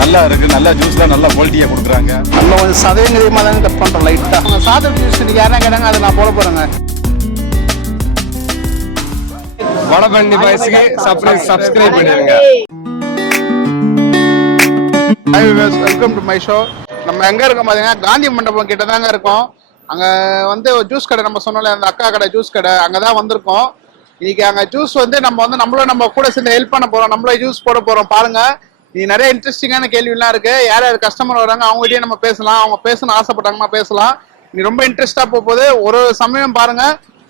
நல்லா இருக்கு, நல்ல ஜூஸ்லாம் நல்ல குவாலிட்டியா கொடுக்குறாங்க. நம்ம கொஞ்சம் சதவீதமாக தாங்க கட் பண்ணுறோம் லைட்டாக. அவங்க சாதம் ஜூஸ் இன்னைக்கு யாரா கேட்டாங்க, அதை நான் போட போகிறேங்க. வடபழனி பாய்ஸ்க்கு சப்ஸ்கிரைப் பண்ணிடுங்க. Hi viewers, welcome to my show. நம்ம எங்கே இருக்கோம் பார்த்தீங்கன்னா காந்தி மண்டபம் கிட்ட தாங்க இருக்கோம். அங்கே வந்து ஒரு ஜூஸ் கடை, நம்ம சொன்னோம்ல அந்த அக்கா கடை ஜூஸ் கடை, அங்கே தான் வந்திருக்கோம். இன்னைக்கு அங்கே ஜூஸ் வந்து நம்ம கூட சேர்ந்து ஹெல்ப் பண்ண போகிறோம். நம்மளே ஜூஸ் போட போகிறோம். பாருங்க, நீ நிறைய இன்ட்ரெஸ்டிங்கான கேள்விலாம் இருக்கு. யார் யார் கஸ்டமர் வராங்க அவங்ககிட்டயே நம்ம பேசலாம். அவங்க பேசணும்னு ஆசைப்பட்டாங்கன்னா பேசலாம். நீ ரொம்ப இன்ட்ரெஸ்டா போகுது. ஒரு சமயம் பாருங்க,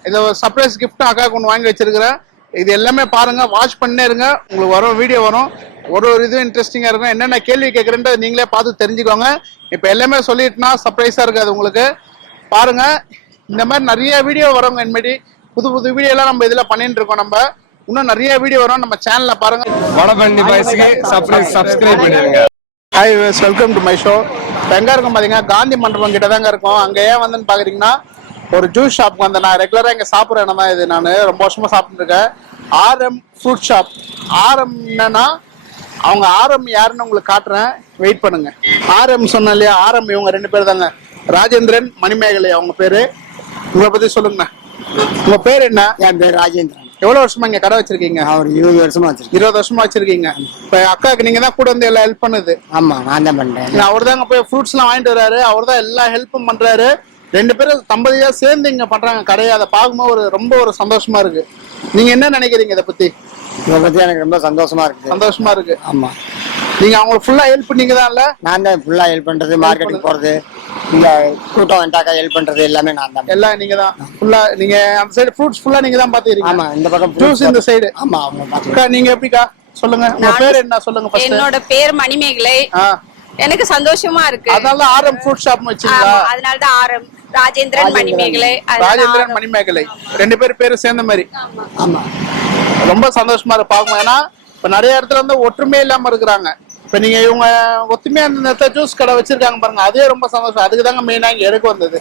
இதை சர்ப்ரைஸ் கிஃப்ட் அக்காவுக்கு ஒன்று வாங்கி வச்சிருக்கிறேன். இது எல்லாமே பாருங்க, வாட்ச் பண்ணே இருங்க. உங்களுக்கு வரும் வீடியோ வரும். ஒரு இது இன்ட்ரெஸ்டிங்கா இருக்கும். என்னென்ன கேள்வி கேட்குறேன்ட்டு நீங்களே பார்த்து தெரிஞ்சுக்கோங்க. இப்போ எல்லாமே சொல்லிட்டுனா சர்ப்ரைஸா இருக்காது உங்களுக்கு. பாருங்க, இந்த மாதிரி நிறைய வீடியோ வரவங்க இனிமேடி புது புது வீடியோ எல்லாம் நம்ம இதுல பண்ணிட்டு இருக்கோம். நம்ம இன்னும் நிறைய வீடியோ வரும் நம்ம சேனல்ல பாருங்க. வடபழனி பாய்ஸ்க்கு சப்ஸ்கிரைப் பண்ணிடுங்க. Hi viewers, welcome to my show. எங்க இருக்கோம் பாத்தீங்கன்னா காந்தி மண்டபம் கிட்ட தாங்க இருக்கோம். அங்க ஏன் வந்துன்னு பாக்குறீங்கன்னா, ஒரு ஜூஸ் ஷாப் வந்து நான் ரெகுலரா இங்க சாப்பிட்ற இடம் தான் இது. நான் ரொம்ப வருஷமா சாப்பிட்டு இருக்கேன். RM fruit shop. RM என்னன்னா, அவங்க RM யாருன்னு உங்களுக்கு காட்டுறேன், வெயிட் பண்ணுங்க. RM சொன்ன இல்லையா, RM இவங்க ரெண்டு பேர் தாங்க, ராஜேந்திரன், மணிமேகலை அவங்க பேரு. உங்களை பத்தி சொல்லுங்க. உங்க பேர் என்ன? என் பேர் ராஜேந்திரன். எவ்வளவு வருஷமா இங்க கடை வச்சிருக்கீங்க? ஒரு 20 வருஷமா வச்சிருக்கேன். 20 வருஷமா வச்சிருக்கீங்க. இப்ப அக்காவுக்கு நீங்க தான் கூட வந்து எல்லாம் ஹெல்ப் பண்ணுது? ஆமா, நான் தான் பண்றேன். அவர் தாங்க போய் ஃப்ரூட்ஸ் எல்லாம் வாங்கிட்டு வர்றாரு. அவர் தான் எல்லா ஹெல்ப்பும் பண்றாரு. ரெண்டு பேரும் தம்பதியா சேர்ந்து இங்க பண்றாங்க கடையை. அதை பார்க்கும்போது ரொம்ப சந்தோஷமா இருக்கு. நீங்க என்ன நினைக்கிறீங்க இதை பத்தி? இதை பத்தி எனக்கு ரொம்ப சந்தோஷமா இருக்கு. சந்தோஷமா இருக்கு. ஆமா, நீங்க அவங்களுக்கு ஃபுல்லா ஹெல்ப் பண்ணீங்க தான்? இல்ல, நான் தான் ஃபுல்லா ஹெல்ப் பண்றது, மார்க்கெட்டிங் போறது, இந்த கூட்டம் வந்துட்டாக்கா ஹெல்ப் பண்றது எல்லாமே நான் தான். எல்லாம் நீங்க தான் ஃபுல்லா. நீங்க அந்த சைடு ஃப்ரூட்ஸ் ஃபுல்லா நீங்க தான் பாத்துக்கிறீங்க? ஆமா, இந்த பக்கம் ஜூஸ் இந்த சைடு. ஆமா, அவங்க பாத்து. அக்கா நீங்க எப்படிக்கா சொல்லுங்க, உங்க பேர் என்ன சொல்லுங்க ஃபர்ஸ்ட். என்னோட பேர் மணிமேகலை. எனக்கு சந்தோஷமா இருக்கு. அதனால RM ஃப்ரூட் ஷாப் வச்சீங்களா? அதனால தான் RM. ராஜேந்திரன் மணிமேகலை. ராஜேந்திரன் மணிமேகலை ரெண்டு பேரும் சேர்ந்த மாதிரி. ஆமா, ரொம்ப சந்தோஷமா இருக்கு பாக்கும். ஏன்னா இப்ப நிறைய இடத்துல வந்து ஒற்றுமை இல்லாம இருக்கிறாங்க. இப்ப நீங்க இவங்க ஒத்துமையா அந்த ஜூஸ் கடை வச்சிருக்காங்க பாருங்க, அதே ரொம்ப சந்தோஷம். அதுக்கு தாங்க மெயினா இங்க எடுக்க வந்தது.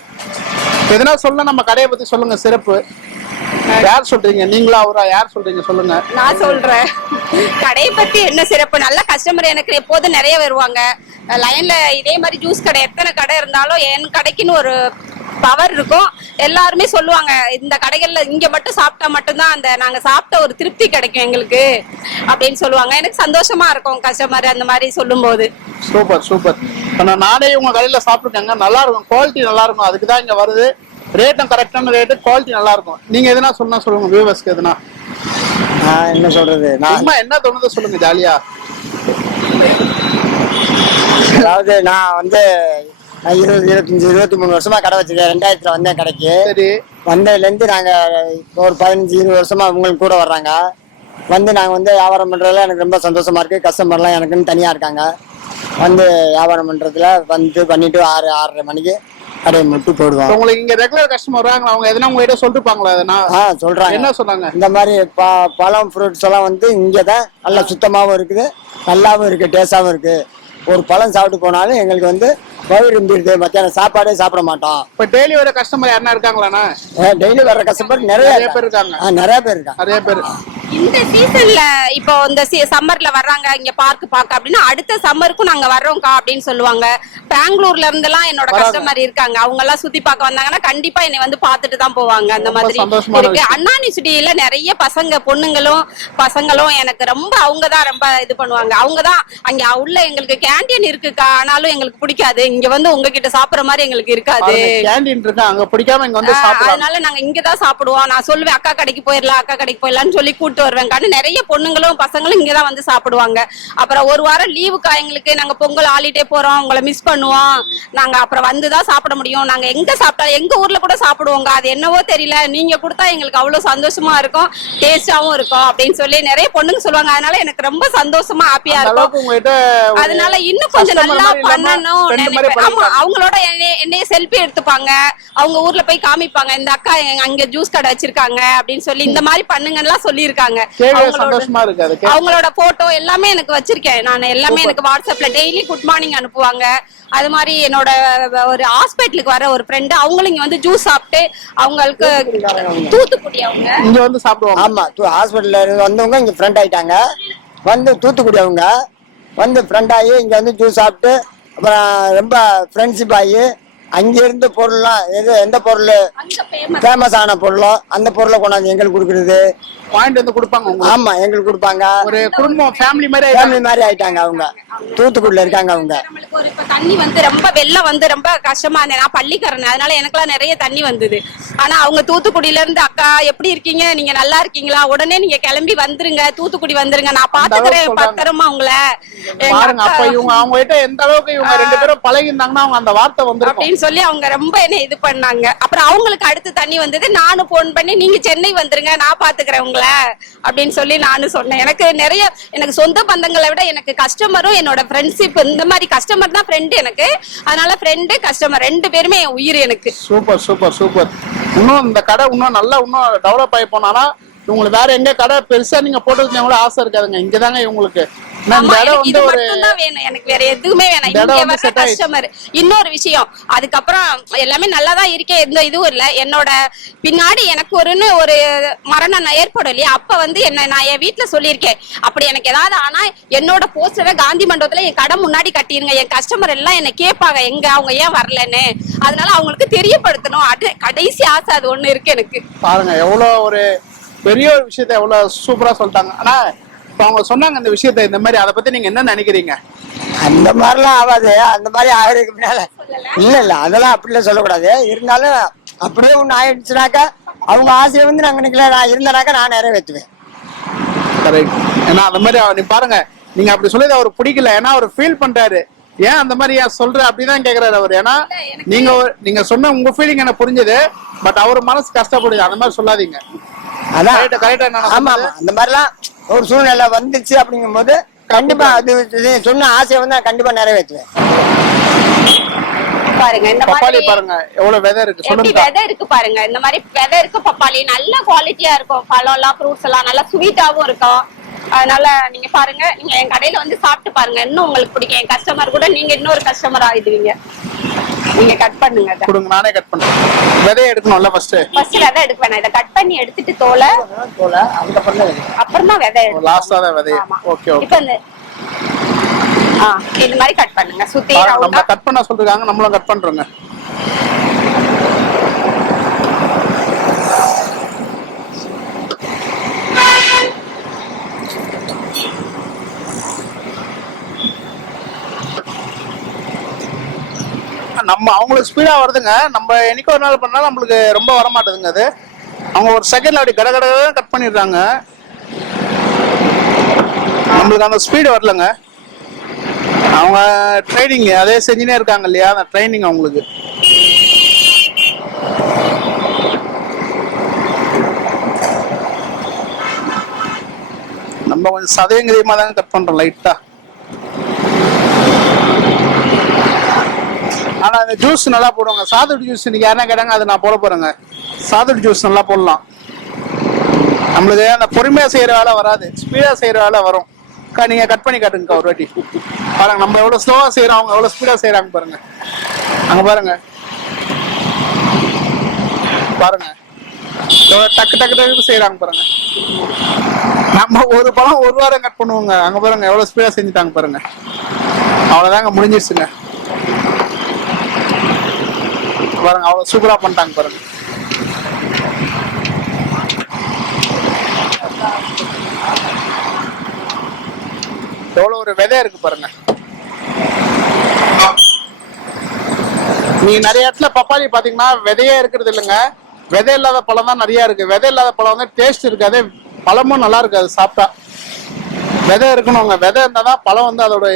எதனா சொல்ல நம்ம கடையை பத்தி சொல்லுங்க, சிறப்பு. யார் சொல்றீங்க, நீங்களா அவரா, யார் சொல்றீங்க சொல்லுங்க. நான் சொல்றேன். கடையை பத்தி என்ன சிறப்பு, நல்ல கஸ்டமர் எனக்கு எப்போதும் நிறைய வருவாங்க லைன்ல. இதே மாதிரி ஜூஸ் கடை எத்தனை கடை இருந்தாலும் என் கடைக்குன்னு ஒரு பவர் இருக்கும். எல்லாருமே சொல்லுவாங்க, இந்த கடைகள்ல இங்க மட்டும் சாப்பிட்டா மட்டும்தான் அந்த நாங்க சாப்பிட்ட ஒரு திருப்தி கிடைக்கும் எங்களுக்கு அப்படின்னு சொல்லுவாங்க. எனக்கு சந்தோஷமா இருக்கும் கஸ்டமர் அந்த மாதிரி சொல்லும் போது. Super super. நானே உங்க கடையில சாப்பிட்டுருக்கேங்க, நல்லா இருக்கும், குவாலிட்டி நல்லா இருக்கும். அதுக்குதான் இங்க வருது. ரேட்டும் கரெக்டான ரேட்டு, குவாலிட்டி நல்லா இருக்கும். நீங்க எதுனா சொன்னா சொல்லுங்க வியூவர்ஸ்க்கு. எதுனா நான் என்ன சொல்றது, நான் என்ன தோணுதோ சொல்லுங்க ஜாலியா. அதாவது நான் வந்து 20, 25, 23 வருஷமா கடை வச்சிருக்கேன். 2000 வந்தேன் கடைக்கு. சரி, வந்ததுல இருந்து நாங்க ஒரு 15, 20 வருஷமா உங்களுக்கு கூட வர்றாங்க. வந்து நாங்க வந்து வியாபாரம் பண்றதுல எனக்கு ரொம்ப சந்தோஷமா இருக்கு. கஸ்டமர்லாம் எனக்குன்னு தனியா இருக்காங்க. வந்து வியாபாரம் பண்றதுல வந்து பண்ணிட்டு 6, 6:30 மணிக்கு கடையை மட்டும் போடுவோம். உங்களுக்கு இங்க ரெகுலர் கஸ்டமர் வராங்க, அவங்க எதனா உங்ககிட்ட சொல்லிருப்பாங்களா? எதனா சொல்றாங்க. என்ன சொன்னாங்க? இந்த மாதிரி பழம் ஃப்ரூட்ஸ் எல்லாம் வந்து இங்கதான் நல்லா சுத்தமாவும் இருக்குது, நல்லாவும் இருக்கு, டேஸ்டாவும் இருக்கு. ஒரு பழம் சாப்பிட்டு போனாலும் எங்களுக்கு வந்து வயிறு இருந்துருது. மத்தியானம் சாப்பாடே சாப்பிட மாட்டோம். இப்ப டெய்லி வர கஸ்டமர் யாருன்னா இருக்காங்களா? டெய்லி வர்ற கஸ்டமர் நிறைய பேர் இருக்காங்க. நிறைய பேர் இருக்காங்க. நிறைய பேர் இந்த சீசன்ல இப்போ இந்த சம்மர்ல வர்றாங்க இங்க பார்க் பார்க்க அப்படின்னா, அடுத்த சம்மருக்கும் நாங்க வர்றோம்க்கா அப்படின்னு சொல்லுவாங்க. பெங்களூர்ல இருந்தெல்லாம் என்னோட கஸ்டமர் இருக்காங்க. அவங்க எல்லாம் சுத்தி பார்க்க வந்தாங்கன்னா கண்டிப்பா என்னை வந்து பாத்துட்டு தான் போவாங்க. அந்த மாதிரி இருக்கு. அண்ணாநி சிட்டியில நிறைய பசங்களும் எனக்கு ரொம்ப அவங்கதான் ரொம்ப இது பண்ணுவாங்க. அவங்கதான் அங்க உள்ள எங்களுக்கு கேண்டீன் இருக்குக்கா, ஆனாலும் எங்களுக்கு பிடிக்காது. இங்க வந்து உங்ககிட்ட சாப்பிடுற மாதிரி எங்களுக்கு இருக்காது. கேண்டீன் இருக்கு, அங்க பிடிக்காம இங்க வந்து சாப்பிடுவாங்க. அதனால நாங்க இங்கதான் சாப்பிடுவோம். நான் சொல்லுவேன், அக்கா கடைக்கு போயிடலாம்னு சொல்லி கூட்டு வருவேன். நிறைய பொண்ணுங்களும் பசங்களும் இங்கதான் வந்து சாப்பிடுவாங்க. அப்புறம் ஒரு வாரம் லீவுக்கா எங்களுக்கு, நாங்க பொங்கல் ஹாலிடே போறோம், உங்களை மிஸ் பண்ணுவோம். நாங்க அப்புறம் வந்துதான் சாப்பிட முடியும். நாங்க எங்க சாப்பிட்டாலும் எங்க ஊர்ல கூட சாப்பிடுவோங்க. அது என்னவோ தெரியல, நீங்க கொடுத்தா எங்களுக்கு அவ்வளவு சந்தோஷமா இருக்கும், டேஸ்டாவும் இருக்கும் அப்படின்னு சொல்லி நிறைய பொண்ணுங்க சொல்லுவாங்க. அதனால எனக்கு ரொம்ப சந்தோஷமா ஹாப்பியா இருக்கும். அதனால இன்னும் கொஞ்சம் நல்லா பண்ணணும் நினைப்பேன். ஆமா, அவங்களோட என்னைய செல்ஃபி எடுத்துப்பாங்க, அவங்க ஊர்ல போய் காமிப்பாங்க, இந்த அக்கா அங்க ஜூஸ் கடை வச்சிருக்காங்க அப்படின்னு சொல்லி இந்த மாதிரி பண்ணுங்கலாம் சொல்லியிருக்காங்க. அவங்களோட போட்டோ எல்லாமே எனக்கு வச்சிருக்கேன் நான். எல்லாமே எனக்கு வாட்ஸ்அப்ல டெய்லி குட் மார்னிங் அனுப்புவாங்க. அது மாதிரி என்னோட ஒரு ஹாஸ்பிட்டலுக்கு வர ஒரு ஃப்ரெண்ட், அவங்களும் இங்க வந்து ஜூஸ் சாப்பிட்டு அவங்களுக்கு தூத்துக்குடி அவங்க இங்க வந்து சாப்பிடுவாங்க. ஆமா, ஹாஸ்பிட்டல்ல வந்தவங்க இங்க ஃப்ரெண்ட் ஆயிட்டாங்க. வந்து தூத்துக்குடி அவங்க வந்து ஃப்ரெண்ட் ஆகி இங்கே வந்து ஜூஸ் சாப்பிட்டு அப்புறம் ரொம்ப ஃப்ரெண்ட்ஷிப் ஆகி அங்கிருந்து பொருள்லாம் எந்த பொருள் ஃபேமஸ் ஆன பொருளோ அந்த பொருளை கொண்டாந்து எங்களுக்கு கொடுக்குறது. பாயிண்ட் வந்து கொடுப்பாங்க. ஆமா எங்களுக்கு கொடுப்பாங்க. ஒரு குடும்பம் ஃபேமிலி மாதிரி ஆயிட்டாங்க. அவங்க தூத்துக்குடியில இருக்காங்க. அவங்க நம்மளுக்கு ஒரு இப்ப தண்ணி வந்து ரொம்ப வெள்ளம் வந்து ரொம்ப கஷ்டமா இருந்தேன். நான் பள்ளிக்காரன், அதனால எனக்கெல்லாம் நிறைய தண்ணி வந்தது. ஆனா அவங்க தூத்துக்குடியில இருந்து அக்கா எப்படி இருக்கீங்க, நீங்க நல்லா இருக்கீங்களா, உடனே நீங்க கிளம்பி வந்துருங்க, தூத்துக்குடி வந்துருங்க, நான் பாத்துக்கிறேன் பத்திரமா உங்களை பாருங்க. அப்ப இவங்க அவங்க கிட்ட எந்த அளவுக்கு இவங்க 2 பேரும் பழகி இருந்தாங்கன்னா அவங்க அந்த வார்த்தை வந்து அப்படின்னு சொல்லி அவங்க ரொம்ப என்ன இது பண்ணாங்க. அப்புறம் அவங்களுக்கு அடுத்து தண்ணி வந்தது. நானும் போன் பண்ணி நீங்க சென்னை வந்துருங்க, நான் பாத்துக்கிறேன் உங்களை அப்படின்னு சொல்லி நானும் சொன்னேன். எனக்கு சொந்த பந்தங்களை விட எனக்கு கஸ்டமரும் என்னோட ஃப்ரெண்ட்ஷிப், இந்த மாதிரி கஸ்டமர் தான் ஃப்ரெண்ட் எனக்கு. அதனால ஃப்ரெண்டு கஸ்டமர் 2 பேருமே என் உயிர் எனக்கு. Super super super. இன்னும் இந்த கடை இன்னும் நல்லா இன்னும் டெவலப் ஆகி போனானா உங்களுக்கு வேற எங்க கடை பெருசா நீங்க போட்டு கூட ஆசை இருக்காதுங்க. இங்கதாங்க இவங்களுக்கு எனக்கு வேற எதுவுமே வேணாம். கஸ்டமர் இன்னொரு விஷயம், அதுக்கப்புறம் எல்லாமே நல்லாதான் இருக்கேன், எந்த இதுவும் இல்ல. என்னோட பின்னாடி எனக்கு ஒரு மரணம் ஏற்படும் இல்லையா, அப்ப வந்து நான் என் வீட்டுல சொல்லியிருக்கேன், அப்படி எனக்கு ஏதாவது ஆனா என்னோட போஸ்டரை காந்தி மண்டபத்துல என் கடை முன்னாடி கட்டிருங்க. என் கஸ்டமர் எல்லாம் என்ன கேட்பாங்க எங்க அவங்க ஏன் வரலன்னு. அதனால அவங்களுக்கு தெரியப்படுத்தணும். கடைசி ஆசை அது ஒண்ணு இருக்கு எனக்கு. பாருங்க எவ்வளவு ஒரு பெரிய ஒரு விஷயத்த எவ்வளவு சூப்பரா சொல்லிட்டாங்க. ஆனா அவங்க சொன்னாங்க இந்த விஷயத்த, இந்த மாதிரி அதை பத்தி நீங்க என்ன நினைக்கிறீங்க? அந்த மாதிரிலாம் ஆகாது. அந்த மாதிரி ஆகிறதுக்கு முன்னால இல்ல அதெல்லாம் அப்படிலாம் சொல்லக்கூடாது. இருந்தாலும் அப்படியே ஒண்ணு ஆயிடுச்சுனாக்கா அவங்க ஆசையை வந்து நாங்க நிக்கல, நான் இருந்தனாக்கா நான் நிறைவேற்றுவேன். கரெக்ட். ஏன்னா அந்த மாதிரி நீ பாருங்க, நீங்க அப்படி சொல்லி அவர் பிடிக்கல, ஏன்னா அவர் ஃபீல் பண்றாரு. ஏன் அந்த மாதிரி ஏன் சொல்ற அப்படிதான் கேக்குறாரு அவர். ஏன்னா நீங்க சொன்ன உங்க ஃபீலிங் எனக்கு புரிஞ்சது, பட் அவர் மனசு கஷ்டப்படுது. அந்த மாதிரி சொல்லாதீங்க. அதான் கரெக்டா. ஆமா ஆமா அந்த மாதிரிலாம் ஒரு சூழ்நிலை வந்துச்சு அப்படிங்கும் போது கண்டிப்பா அது சொன்ன ஆசையை வந்து நான் கண்டிப்பா நிறைவேற்றுவேன். பாருங்க இந்த பப்பாளி பாருங்க எவ்வளவு விதை இருக்கு. சொல்லுங்க விதை இருக்கு பாருங்க. இந்த மாதிரி விதை இருக்கு பப்பாளி, நல்ல குவாலிட்டியா இருக்கும். பழம் எல்லாம் ஃப்ரூட்ஸ் எல்லாம் நல்லா ஸ்வீட்டாவும் இருக்கும். அதனால நீங்க பாருங்க, நீங்க என் கடையில வந்து சாப்பிட்டு பாருங்க, இன்னும் உங்களுக்கு பிடிக்கும். என் கஸ்டமர் கூட நீங்க இன்னொரு கஸ்டமர் ஆயிடுவீங்க. நீங்க கட் பண்ணுங்க. கொடுங்க, நானே கட் பண்றேன். விதைய எடுக்கணும்ல ஃபர்ஸ்ட் விதை எடுக்க வேணாம். இத கட் பண்ணி எடுத்துட்டு தோலை அப்புறமா விதை எடுக்கணும். லாஸ்டா தான் விதை. Okay okay. இப்போ இந்த மாதிரி கட் பண்ணுங்க. சுத்தி நம்ம கட் பண்ண சொல்றாங்க, நம்மளும் கட் பண்றோங்க. நம்ம அவங்களுக்கு ஸ்பீடா வருதுங்க. நம்ம என்னைக்கு ஒரு நாள் பண்ணாலும் நம்மளுக்கு ரொம்ப வர மாட்டேதுங்க. அது அவங்க ஒரு செகண்ட்ல அப்படி கட கட் பண்ணிடுறாங்க. நம்மளுக்கு அந்த ஸ்பீடு வரலங்க. அவங்க ட்ரைனிங் அதே செஞ்சுனே இருக்காங்க இல்லையா, அந்த ட்ரைனிங் அவங்களுக்கு. நம்ம கொஞ்சம் சதயங்கிரியமா தாங்க கட் பண்றோம் லைட்டா. ஆனா இந்த ஜூஸ் நல்லா போடுவாங்க. சாதடி ஜூஸ் இன்னைக்கு யாரா கேட்டாங்க, அதை நான் போட போறேங்க. சாதடி ஜூஸ் நல்லா போடலாம். நம்மளுக்கு அந்த பொறுமையா செய்யற வேலை வராது, ஸ்பீடா செய்யற வேலை வரும். நீங்க கட் பண்ணி காட்டுங்க ஒரு வாட்டி பாருங்க. நம்ம எவ்வளவு ஸ்லோவா செய்யறோம், அவங்க எவ்வளவு ஸ்பீடா செய்யறாங்க பாருங்க. அங்க பாருங்க பாருங்க டக்கு டக்கு டக்கு செய்யறாங்க பாருங்க. நம்ம ஒரு பழம் ஒரு வாரம் கட் பண்ணுவோங்க. அங்க பாருங்க எவ்வளவு ஸ்பீடா செஞ்சுட்டாங்க பாருங்க. அவ்வளவுதாங்க, முடிஞ்சிருச்சுங்க. பாருங்க அவ்வளவு சூப்பரா பண்ணிட்டாங்க பாருங்க. எவ்வளவு ஒரு விதை இருக்கு பாருங்க. நீங்க நிறைய இடத்துல பப்பாளி பாத்தீங்கன்னா விதையே இருக்கிறது இல்லைங்க. விதை இல்லாத பழம் தான் நிறைய இருக்கு. விதை இல்லாத பழம் வந்து டேஸ்ட் இருக்காது, பழமும் நல்லா இருக்காது சாப்பிட்டா. விதை இருக்கணுங்க. விதை இருந்தாதான் பழம் வந்து அதோட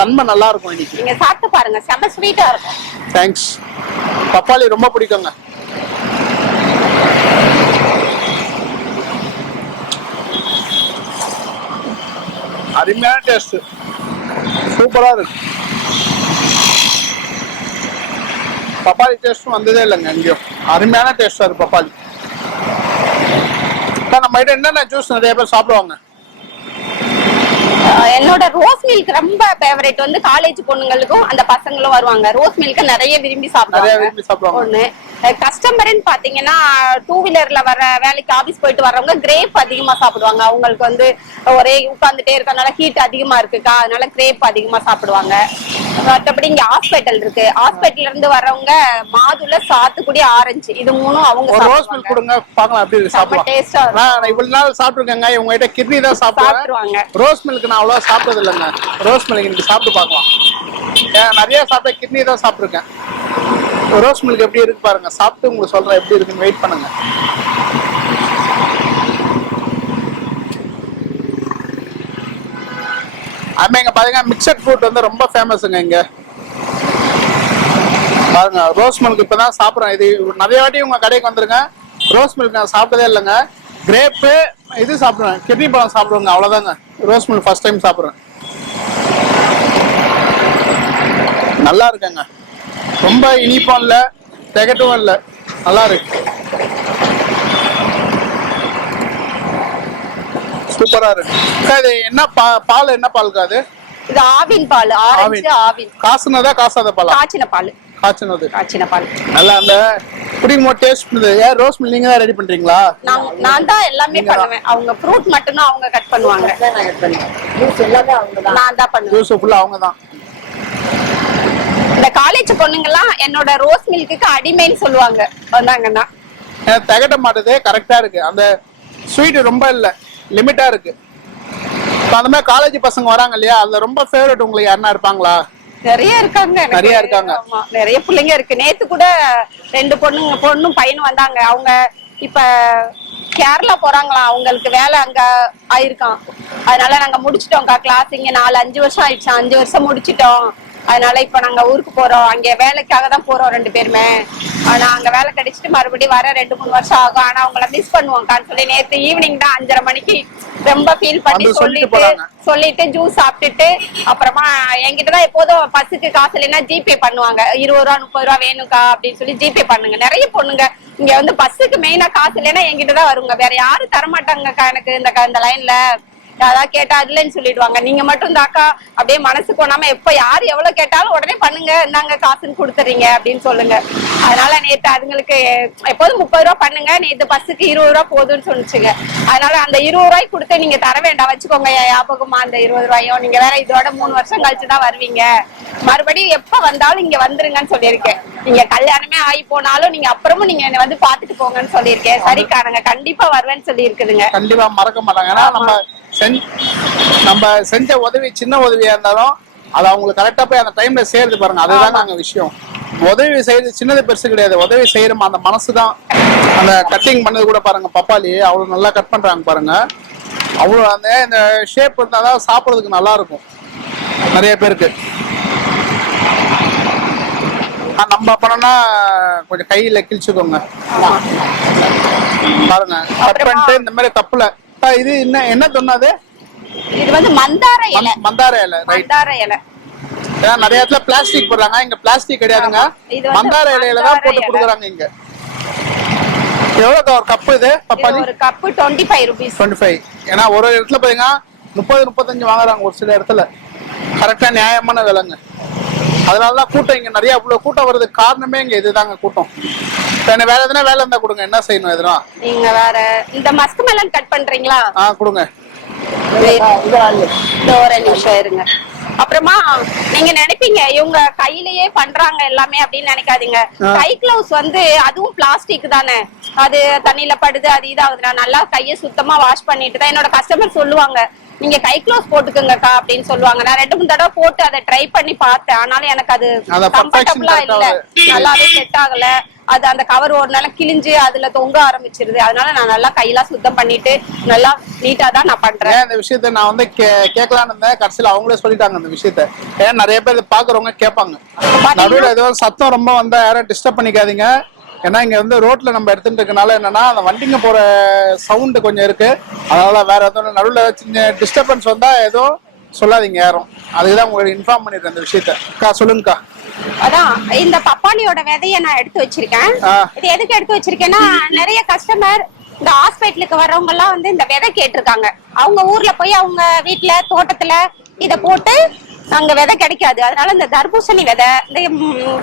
தன்மை நல்லா இருக்கும். இன்னைக்கு நீங்க சாப்பிட்டு பாருங்க, செம ஸ்வீட்டா இருக்கும். தேங்க்ஸ். பப்பாளி ரொம்ப பிடிக்குங்க. அருமையான டேஸ்ட், சூப்பரா இருக்கு. பப்பாளி டேஸ்டும் வந்ததே இல்லைங்க எங்கேயும். அருமையான டேஸ்டா இருக்கு பப்பாளி. நம்ம கிட்ட என்னென்ன ஜூஸ் நிறைய பேர் சாப்பிடுவாங்க. என்னோட ரோஸ் மில்க் ரொம்ப ஃபேவரட். வந்து காலேஜ் பொண்ணுங்களுக்கும் அந்த பசங்களும் வருவாங்க. ரோஸ் மில்க் நிறைய விரும்பி சாப்பிடுவாங்க. ஒண்ணு கஸ்டமர்னு பாத்தீங்கன்னா டூ வீலர்ல வர வேலைக்கு ஆபீஸ் போயிட்டு வர்றவங்க கிரேப் அதிகமா சாப்பிடுவாங்க. அவங்களுக்கு வந்து ஒரே உட்கார்ந்துட்டே இருக்கறனால ஹீட் அதிகமா இருக்குக்கா, அதனால கிரேப் அதிகமா சாப்பிடுவாங்க. மற்றபடி இங்க ஹாஸ்பிட்டல் இருக்கு, ஹாஸ்பிட்டல்ல இருந்து வர்றவங்க மாதுளை, சாத்துக்குடி, ஆரஞ்சு இது மூணும் அவங்க ரோஸ் மில்க் கொடுங்க பாக்கலாம் அப்படி இருக்கு, சாப்பிடலாம். டேஸ்டா நான் இவ்வளவு நாள் சாப்பிட்டுருக்கேங்க, இவங்க கிட்ட கிட்னி தான் சாப்பிடுவாங்க. ரோஸ் மில்க் நான் அவ்வளவா சாப்பிட்டது இல்லைங்க. ரோஸ் மில்க் இன்னைக்கு சாப்பிட்டு பார்க்கலாம். நிறைய சாப்பிட்ட கிட்னி தான் சாப்பிட்டுருக்கேன். ரோஸ் மில்க் எப்படி இருக்கு பாருங்க, சாப்பிட்டு உங்களுக்கு சொல்றேன் எப்படி இருக்குன்னு. வெயிட் பண்ணுங்க. ஆமா, இங்க பாருங்க மிக்சட் ஃப்ரூட் வந்து ரொம்ப ஃபேமஸுங்க இங்க. பாருங்க ரோஸ் மில்க் இப்பதான் சாப்பிட்றேன். இது நிறைய வாட்டி உங்க கடைக்கு வந்துருங்க. ரோஸ் மில்க் நான் சாப்பிட்டதே இல்லைங்க. கிரேப்பு இது சாப்பிடுவேன், கிட்னி பழம் சாப்பிடுவேங்க, அவ்வளவுதாங்க. ரோஸ் மில்க் ஃபர்ஸ்ட் டைம் சாப்பிட்றேன். நல்லா இருக்குங்க, ரொம்ப இனிப்பும் இல்லை திகட்டும் இல்லை, நல்லா இருக்கு, சூப்பரா இருக்கு. இது என்ன பால், என்ன பால் அது? இது ஆவின் பால், ஆரஞ்சு ஆவின். காசுனதா காசாத பால்? காய்ச்சின பால். காய்ச்சின பால் நல்லா அந்த குடிக்கும்போது டேஸ்ட் பண்ணுது. ரோஸ் மில்க் நீங்க தான் ரெடி பண்றீங்களா? நான் தான் எல்லாமே பண்ணுவேன். அவங்க ஃப்ரூட் மட்டும் தான் அவங்க கட் பண்ணுவாங்க, நான் தான் பண்ணுவேன். ஜூஸ் ஃபுல்லா அவங்க தான். இந்த காலேஜ் பொண்ணுங்க எல்லாம் என்னோட ரோஸ் மில்க்கு அடிமைன்னு சொல்லுவாங்க வந்தாங்கன்னா. திகட்ட மாட்டது, கரெக்டா இருக்கு. அந்த ஸ்வீட் ரொம்ப இல்ல, லிமிட்டா இருக்கு. அந்த மாதிரி காலேஜ் பசங்க வராங்க இல்லையா, அதுல ரொம்ப ஃபேவரட் உங்களுக்கு யாருன்னா இருப்பாங்களா? நிறைய இருக்காங்க, நிறைய இருக்காங்க. நிறைய பிள்ளைங்க இருக்கு. நேத்து கூட 2 பொண்ணும் பையனும் வந்தாங்க. அவங்க இப்ப கேரளா போறாங்களா, அவங்களுக்கு வேலை அங்க ஆயிருக்கான். அதனால நாங்க முடிச்சிட்டோம்க்கா கிளாஸ். இங்க 4-5 வருஷம் ஆயிடுச்சு, 5 வருஷம் முடிச்சிட்டோம். அதனால இப்ப நாங்க ஊருக்கு போறோம். அங்க வேலைக்காக தான் போறோம் 2 பேருமே. ஆனா அங்க வேலை கிடைச்சிட்டு மறுபடியும் வர 2-3 வருஷம் ஆகும். ஆனா அவங்கள மிஸ் பண்ணுவோம்க்கான்னு சொல்லி நேத்து ஈவினிங் தான் 5:30 மணிக்கு ரொம்ப ஃபீல் பண்ணி சொல்லிட்டு ஜூஸ் சாப்பிட்டுட்டு அப்புறமா என்கிட்டதான் எப்போதும் பஸ்ஸுக்கு காசு இல்லைன்னா ஜிபே பண்ணுவாங்க. 20 ரூபா 30 ரூபா வேணும்க்கா அப்படின்னு சொல்லி ஜிபே பண்ணுங்க. நிறைய பொண்ணுங்க இங்க வந்து பஸ்ஸுக்கு மெயினா காசு இல்லைன்னா என்கிட்டதான் வருங்க, வேற யாரும் தரமாட்டாங்கக்கா எனக்கு இந்த லைன்ல. அதான் கேட்டா அதுலன்னு சொல்லிடுவாங்க. நீங்க மட்டும் தாக்கா அப்படியே மனசு கொண்டாம எப்ப யாரு எவ்வளவு கேட்டாலும் உடனே பண்ணுங்க, இந்தாங்க காசுன்னு கொடுத்துறீங்க அப்படின்னு சொல்லுங்க. அதனால நேத்து அதுங்களுக்கு எப்போதும் 30 ரூபா பண்ணுங்க, நேத்து பஸ்ஸுக்கு 20 ரூபா போதும்னு சொன்னிச்சுங்க. அதனால அந்த 20 ரூபாய்க்கு கொடுத்து நீங்க தர வேண்டாம், வச்சுக்கோங்க ஞாபகமா அந்த 20 ரூபாயும். நீங்க வேற இதோட 3 வருஷம் கழிச்சுதான் வருவீங்க, மறுபடியும் எப்ப வந்தாலும் இங்க வந்துருங்கன்னு சொல்லியிருக்கேன். நீங்க கல்யாணமே ஆகி போனாலும் நீங்க அப்புறமும் நீங்க என்ன வந்து பாத்துட்டு போங்கன்னு சொல்லியிருக்கேன். சரிக்கா, நாங்க கண்டிப்பா வருவேன்னு சொல்லி இருக்குதுங்க. கண்டிப்பா மறக்க மாட்டாங்க. ஏன்னா நம்ம செஞ்ச உதவி சின்ன உதவியா இருந்தாலும் அது அவங்களுக்கு கரெக்டா போய் அந்த டைம்ல செய்யறது பாருங்க, அதுதான் நாங்க விஷயம். உதவி செய்யறது சின்னது பெருசு கிடையாது, உதவி செய்யறோம் அந்த மனசுதான். அந்த கட்டிங் பண்ணது கூட பாருங்க, பப்பாளி அவ்வளவு நல்லா கட் பண்றாங்க பாருங்க. அவ்வளவு அந்த இந்த ஷேப் இருந்தாதான் சாப்பிடறதுக்கு நல்லா இருக்கும் நிறைய பேருக்கு. நம்ம பண்ணோம்னா கொஞ்சம் கையில கிழிச்சுக்கோங்க பாருங்க, கட் பண்ணிட்டு இந்த மாதிரி கப்புல. இது என்ன சொன்னாது? இது வந்து மந்தார இலை. மந்தார இலை, மந்தார இலை. நிறைய இடத்துல பிளாஸ்டிக் போடுறாங்க, இங்க பிளாஸ்டிக் கிடையாதுங்க, மந்தார இலையில தான் போட்டு கொடுக்குறாங்க இங்க. எவ்வளவு ஒரு கப்பு இது பப்பாளி? ஒரு கப்பு 25 ரூபீஸ். 25. ஏன்னா ஒரு இடத்துல பாத்தீங்கன்னா 30-35 வாங்குறாங்க, ஒரு சில இடத்துல கரெக்டா நியாயமான விலைங்க. அதனாலதான் கூட்டம் இங்க நிறைய இவ்வளவு கூட்டம் வருதுக்கு காரணமே இங்க இதுதாங்க கூட்டம். வேற எதுனா வேலை இருந்தா கொடுங்க, என்ன செய்யணும் எதுனா? நீங்க வேற இந்த மஸ்க் மெலன் கட் பண்றீங்களா? கொடுங்க. ஒரு நிமிஷம் இருங்க. அப்புறமா நீங்க நினைப்பீங்க இவங்க கையிலேயே பண்றாங்க எல்லாமே அப்படின்னு நினைக்காதீங்க. கை கிளவுஸ் வந்து அதுவும் பிளாஸ்டிக் தானே, அது தண்ணியில படுது, அது இதாகுதுன்னா நல்லா கையை சுத்தமா வாஷ் பண்ணிட்டு தான். என்னோட கஸ்டமர் சொல்லுவாங்க நீங்க கை கிளவுஸ் போட்டுக்கோங்கக்கா அப்படின்னு சொல்லுவாங்க. நான் 2-3 தடவை போட்டு அதை ட்ரை பண்ணி பார்த்தேன், ஆனாலும் எனக்கு அது கம்ஃபர்டபுளா இல்ல, நல்லாவே செட் ஆகல. அது அந்த கவர் ஒரு நாள் கிழிஞ்சு அதுல தொங்க ஆரம்பிச்சிருது. அதனால நான் நல்லா கையெல்லாம் சுத்தம் பண்ணிட்டு நல்லா நீட்டா தான் நான் பண்றேன். இந்த விஷயத்த நான் வந்து கேட்கலான்னு இருந்தேன், கடைசியில அவங்களே சொல்லிட்டாங்க இந்த விஷயத்த. ஏன்னா நிறைய பேர் பாக்குறவங்க கேட்பாங்க, நடுவில் ஏதோ சத்தம் ரொம்ப வந்தா யாரும் டிஸ்டர்ப் பண்ணிக்காதீங்க. ஏன்னா இங்க வந்து ரோட்ல நம்ம எடுத்துட்டு இருக்கனால என்னன்னா அந்த வண்டிங்க போற சவுண்டு கொஞ்சம் இருக்கு. அதனால வேற எதுவும் நடுவில் சின்ன டிஸ்டர்பன்ஸ் வந்தா எதுவும் சொல்லாதீங்க யாரும். அதுக்குதான் உங்களுக்கு இன்ஃபார்ம் பண்ணிடுறேன் இந்த விஷயத்த. சொல்லுங்கக்கா. அதான் இந்த பப்பாளியோட விதைய நான் எடுத்து வச்சிருக்கேன். இது எதுக்கு எடுத்து வச்சிருக்கேன்னா நிறைய கஸ்டமர் இந்த ஹாஸ்பிட்டலுக்கு வர்றவங்க எல்லாம் வந்து இந்த விதை கேட்டிருக்காங்க. அவங்க ஊர்ல போய் அவங்க வீட்டுல தோட்டத்துல இத போட்டு அங்க விதை கிடைக்காது. அதனால இந்த தர்பூசணி விதை, இந்த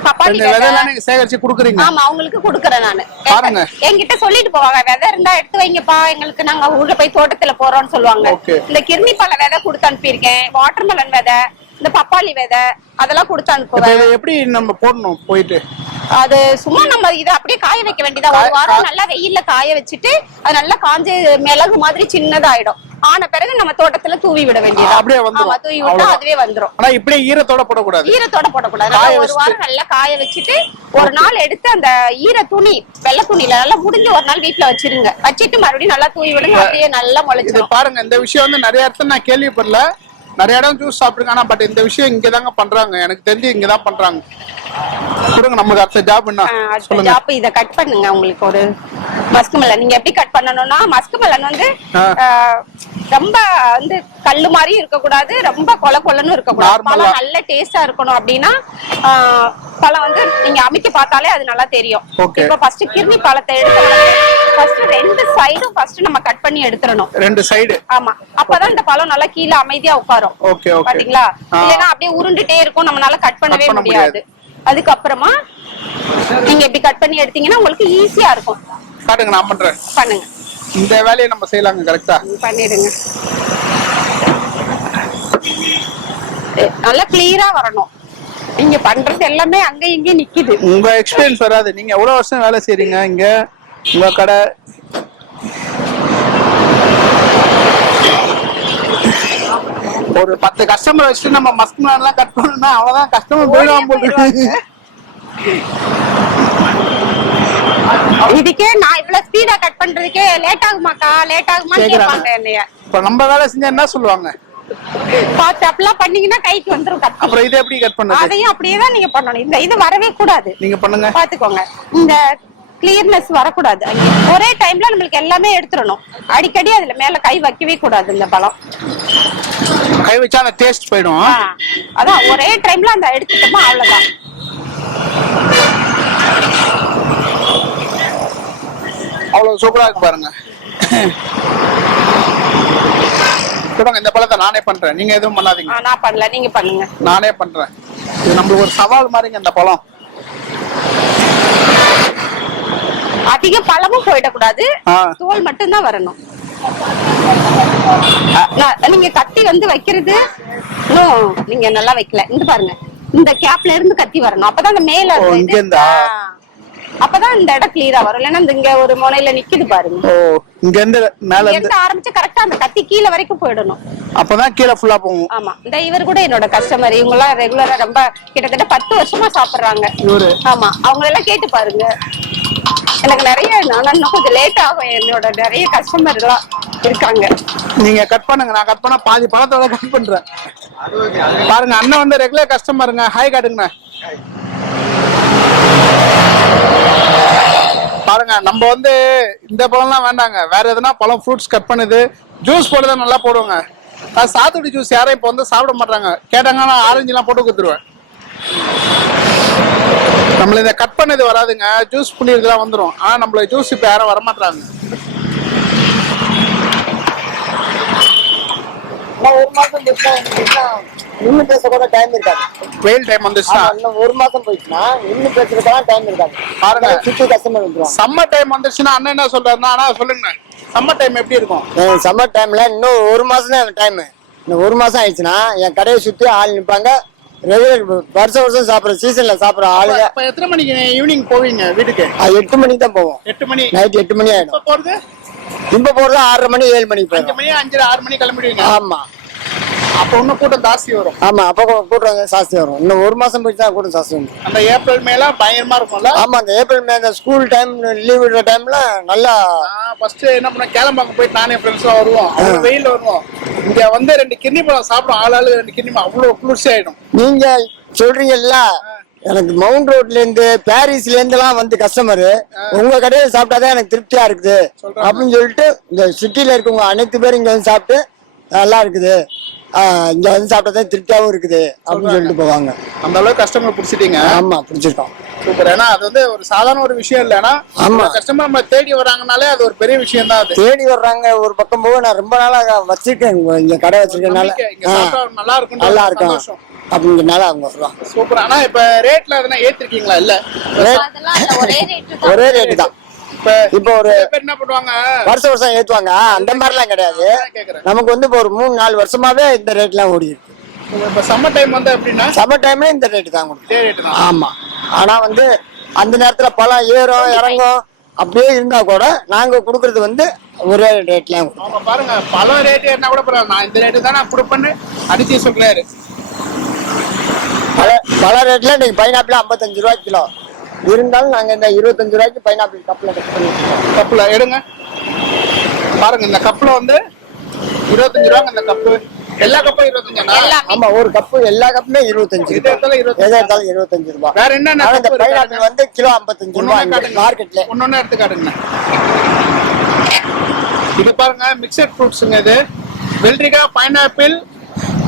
பப்பாளி இந்த விதை விதையெல்லாம் நீங்க சேகரிச்சு குடுக்குறீங்க? ஆமா, அவங்களுக்கு கொடுக்குறேன் நானு. பாருங்க, என்கிட்ட சொல்லிட்டு போவாங்க, விதை இருந்தா எடுத்து வைங்கப்பா, எங்களுக்கு நாங்க உள்ள போய் தோட்டத்துல போறோம்னு சொல்லுவாங்க. இந்த கிர்னி பழ விதை கொடுத்து அனுப்பியிருக்கேன், வாட்டர்மெலன் விதை, இந்த பப்பாளி விதை அதெல்லாம் கொடுத்து அனுப்புவேன். எப்படி நம்ம போடணும் போயிட்டு? அது சும்மா நம்ம இதை அப்படியே காய வைக்க வேண்டியதா. ஒரு வாரம் நல்லா வெயில்ல காய வச்சுட்டு அது நல்லா காஞ்சு மிளகு மாதிரி சின்னதாயிடும். ஆன பிறகு நம்ம தோட்டத்துல தூவி விட வேண்டியது. அப்படியே வந்துரும். தூவி விட்டா அதுவே வந்துரும். ஆனா இப்படியே ஈரத்தோட போடக்கூடாது. ஈரத்தோட போடக்கூடாது. ஒரு வாரம் நல்லா காய வச்சுட்டு ஒரு நாள் எடுத்து அந்த ஈர துணி, வெள்ளை துணியில நல்லா முடிஞ்சு ஒரு நாள் வீட்டுல வச்சிருங்க. வச்சிட்டு மறுபடியும் நல்லா தூவி விடுங்க, அப்படியே நல்லா முளைச்சிடும். பாருங்க, இந்த விஷயம் வந்து நிறைய இடத்துல நான் கேள்விப்படல. நிறைய இடம் ஜூஸ் சாப்பிடுங்க, ஆனா பட் இந்த விஷயம் இங்கதாங்க பண்றாங்க. எனக்கு தெரிஞ்சு இங்கதான் பண்றாங்க. கொடுங்க, நமக்கு அடுத்த ஜாப் என்ன? அடுத்த ஜாப் இத கட் பண்ணுங்க. உங்களுக்கு ஒரு மஸ்க் மெலன் நீங்க எப்படி கட் பண்ணணும்னா, மஸ்க் மெலன் வந்து ரொம்ப வந்து கல்லு மாதிரி இருக்க கூடாது, ரொம்ப கொல கொலன்னு இருக்க கூடாது. பழம் நல்ல டேஸ்டா இருக்கணும் அப்படின்னா பழம் வந்து நீங்க அமைக்க பார்த்தாலே அது நல்லா தெரியும். இப்ப ஃபர்ஸ்ட் கிர்னி பழத்தை எடுத்து ஃபர்ஸ்ட் ரெண்டு சைடும் ஃபர்ஸ்ட் நம்ம கட் பண்ணி எடுத்துறணும். ரெண்டு சைடு. ஆமா, அப்பதான் இந்த பழம் நல்லா கீழே அமைதியா உட்காரும். பாத்தீங்களா? இல்லைன்னா அப்படியே உருண்டுட்டே இருக்கும், நம்மளால கட் பண்ணவே முடியாது. அதுக்கப்புறமா நீங்க இப்படி கட் பண்ணி எடுத்தீங்கன்னா உங்களுக்கு ஈஸியா இருக்கும். காட்டுங்க, நான் பண்றேன். பண்ணுங்க, இந்த வேலையை நம்ம செய்யலாங்க. கரெக்டா பண்ணிடுங்க. நல்லா கிளியரா வரணும். நீங்க பண்றது எல்லாமே அங்க இங்க நிக்குது. உங்க எக்ஸ்பீரியன்ஸ் வராது. நீங்க எவ்வளவு வருஷம் வேலை செய்றீங்க இங்க உங்க கடை? ஒரு 10 கஸ்டமர் வச்சுட்டு நம்ம மஸ்க் மெலன்லாம் கட் பண்ணணும்னா அவ்வளவுதான், கஸ்டமர் போயிடுவாங்க போல. இதுக்கே நான் இவ்வளவு ஸ்பீடா கட் பண்றதுக்கே லேட் ஆகுமாக்கா, லேட் ஆகுமான்னு கேட்பாங்க என்னைய. இப்ப நம்ம வேலை செஞ்சா என்ன சொல்லுவாங்க? பாத்து அப்படிலாம் பண்ணீங்கன்னா கைக்கு வந்துரும். அப்புறம் இதை எப்படி கட் பண்ணது? அதையும் அப்படியேதான் நீங்க பண்ணணும். இந்த இது வரவே கூடாது. நீங்க பண்ணுங்க, பாத்துக்கோங்க. இந்த கிளியர்னஸ் வரக்கூடாது. ஒரே டைம்ல நம்மளுக்கு எல்லாமே எடுத்துடணும். அடிக்கடி அதுல மேல கை வைக்கவே கூடாது. இந்த பழம் கை வச்சா அந்த டேஸ்ட் போயிடும். அதான் ஒரே டைம்ல அந்த எடுத்துட்டோமா அவ்வளவுதான். அவ்வளவு சூப்பரா இருக்கு பாருங்க. சொல்லுங்க, இந்த பழத்தை நானே பண்றேன், நீங்க எதுவும் பண்ணாதீங்க. நான் பண்ணல, நீங்க பண்ணுங்க. நானே பண்றேன். இது நம்மளுக்கு ஒரு சவால் மாதிரிங்க இந்த பழம். அதிக பழமும் போயிடக்கூடாது, தோல் மட்டும் தான் வரணும். நீங்க கத்தி வந்து வைக்கிறது நீங்க நல்லா வைக்கல. இந்த பாருங்க, இந்த கேப்ல இருந்து கத்தி வரணும். அப்பதான் அந்த மேல அப்பதான் இந்த இடம் கிளியரா வரும். இல்லன்னா இங்க ஒரு முனையில நிக்குது பாருங்க. இங்க இருந்து மேல இருந்து ஆரம்பிச்சு கரெக்டா அந்த கத்தி கீழே வரைக்கும் போயிடணும். அப்பதான் கீழே ஃபுல்லா போகும். ஆமா, இந்த இவர் கூட என்னோட கஸ்டமர். இவங்க எல்லாம் ரெகுலரா ரொம்ப கிட்டத்தட்ட 10 வருஷமா சாப்பிடுறாங்க. ஆமா, அவங்க எல்லாம் கேட்டு பாருங்க. எனக்கு நிறைய இன்னும் கொஞ்சம் லேட் ஆகும். என்னோட நிறைய கஸ்டமர் எல்லாம் இருக்காங்க. நீங்க கட் பண்ணுங்க, நான் கட் பண்ணா பாதி பழத்தோட கட் பண்றேன். பாருங்க, அண்ணன் வந்து ரெகுலர் கஸ்டமருங்க. ஹாய் காட்டுங்க. பாருங்க, நம்ம வந்து இந்த பழம்லாம் வேண்டாங்க, வேற எதுனா பழம் ஃப்ரூட்ஸ் கட் பண்ணுது ஜூஸ் போடுறத நல்லா போடுவாங்க. சாத்துக்குடி ஜூஸ் யாரும் இப்போ வந்து சாப்பிட மாட்டாங்க. கேட்டாங்கன்னா ஆரஞ்சு எல்லாம் போட்டு கொடுத்துருவேன். நம்மள இந்த கட் பண்ணது வராதுங்க, ஜூஸ் புளியதுலாம் வந்துடும். ஆனா நம்மள ஜூஸ் இப்ப யாரும் வரமாட்டாங்க. ஒரு மாசம் இன்னும் பேச கூட டைம் இருக்காது. வெயில் டைம் வந்துச்சுன்னா இன்னும் ஒரு மாசம் போயிடுச்சுன்னா இன்னும் பேசுறதுக்கெல்லாம் டைம் இருக்காது. பாருங்க, சுத்தி கஸ்டமர் வந்துருவாங்க. சம்மர் டைம் வந்துச்சுன்னா அண்ணன் என்ன சொல்றாருன்னா, ஆனா சொல்லுங்க சம்மர் டைம் எப்படி இருக்கும்? சம்மர் டைம்ல இன்னும் ஒரு மாசம் தான் டைம். இன்னும் ஒரு மாசம் ஆயிடுச்சுன்னா என் கடையை சுத்தி ஆள் நிற்பாங்க. ரெகுலர் வருஷம் சாப்பிடுற சீசன்ல சாப்பிடுற ஆளுங்க. எத்தனை மணிக்கு ஈவினிங் போவீங்க வீட்டுக்கு? 8 மணிக்கு தான் போவோம். 8 மணி, நைட் 8 மணி ஆயிடும். போறது இப்ப போறது 6:30 மணி 7 மணிக்கு போயிடும். 5 மணி 5 6 மணி கிளம்பிடுவீங்க. ஆமா, அப்ப இன்னும் கூட்டம் ஜாஸ்தி வரும். ஆமா, அப்ப கூட்டம் ஜாஸ்தி வரும். இன்னும் ஒரு மாசம் போயிட்டு தான் கூட்டம் ஜாஸ்தி வரும். அந்த ஏப்ரல் மேல பயங்கரமா இருக்கும்ல? ஆமா, அந்த ஏப்ரல் மே அந்த ஸ்கூல் டைம் லீவ் விடுற டைம்ல நல்லா. ஃபர்ஸ்ட் என்ன பண்ண, கேளம்பாங்க போயிட்டு நானே ஃப்ரெண்ட்ஸ்லாம் வருவோம். வெயில வருவோம். இங்க வந்து 2 கிண்ணி பழம் சாப்பிடும் ஆளாளு 2 கிண்ணி அவ்வளவு குளிர்ச்சி ஆயிடும். நீங்க சொல்றீங்கல்ல, எனக்கு மவுண்ட் ரோட்ல இருந்து பாரிஸ்ல இருந்து எல்லாம் வந்து கஸ்டமரு உங்க கடையில சாப்பிட்டாதான் எனக்கு திருப்தியா இருக்குது அப்படின்னு சொல்லிட்டு இந்த சிட்டில இருக்கவங்க அனைத்து பேரும் இங்க வந்து சாப்பிட்டு நல்லா இருக்குது இங்க வந்து சாப்பிட்டதே திருப்தியாவும் இருக்குது அப்படின்னு சொல்லிட்டு போவாங்க. அந்த அளவுக்கு கஸ்டமர் பிடிச்சிட்டீங்க. ஆமா பிடிச்சிருக்கோம். சூப்பர். ஏன்னா அது வந்து ஒரு சாதாரண ஒரு விஷயம் இல்ல. ஏன்னா ஆமா. கஸ்டமர் நம்ம தேடி வராங்கனாலே அது ஒரு பெரிய விஷயம் தான். அது தேடி வர்றாங்க ஒரு பக்கம் போக நான் ரொம்ப நாளா வச்சிருக்கேன், இங்க கடை வச்சிருக்கனால இங்க சாப்பிட்டா நல்லா இருக்கும். நல்லா இருக்கும் அப்படிங்கறனால அவங்க வருவாங்க. சூப்பர். ஆனா இப்ப ரேட்ல எதனா ஏத்திருக்கீங்களா? இல்ல அதெல்லாம் இல்ல, ஒரே ரேட்டு தான். இப்போ ஒரு பேர் என்ன பண்ணுவாங்க, வருஷம் ஏத்துவாங்க, அந்த மாதிரிலாம் கிடையாது. நமக்கு வந்து இப்போ ஒரு 3-4 வருஷமாவே இந்த ரேட்லாம் ஓடி இருக்கு. இப்ப சம்மர் டைம் வந்து எப்படின்னா சம்மர் டைம்ல இந்த ரேட்டு தான் கொடுக்கும். இதே ரேட் தான். ஆமா. ஆனா வந்து அந்த நேரத்துல பழம் ஏறும் இறங்கும் அப்படியே இருந்தா கூட நாங்க கொடுக்கறது வந்து ஒரே ரேட்லாம். அவங்க பாருங்க பல ரேட் என்ன கூட பரவாயில்ல, நான் இந்த ரேட்டு தான் நான் கொடுப்பேன்னு அடிச்சு சொல்றாரு. பல ரேட்ல இன்னைக்கு பைனாப்பிள் 55 ரூபாய் கிலோ இருந்தாலும் நாங்க இந்த 25 ரூபாய்க்கு பைனாப்பிள் கப்புல எடுங்க பாருங்க. இந்த கப்புல வந்து 25 ரூபாங்க இந்த கப்பு. எல்லா கப்பும் 25. ஆமா, ஒரு கப்பு எல்லா கப்புமே 25. எது எடுத்தாலும் 25 ரூபாய். வேற என்ன பைனாப்பிள் வந்து கிலோ 55 ரூபாய் மார்க்கெட்ல. ஒன்னொன்னு எடுத்து காட்டுங்க. இது பாருங்க மிக்சட் ஃப்ரூட்ஸ்ங்க. இது வெள்ளரிக்காய், பைனாப்பிள்,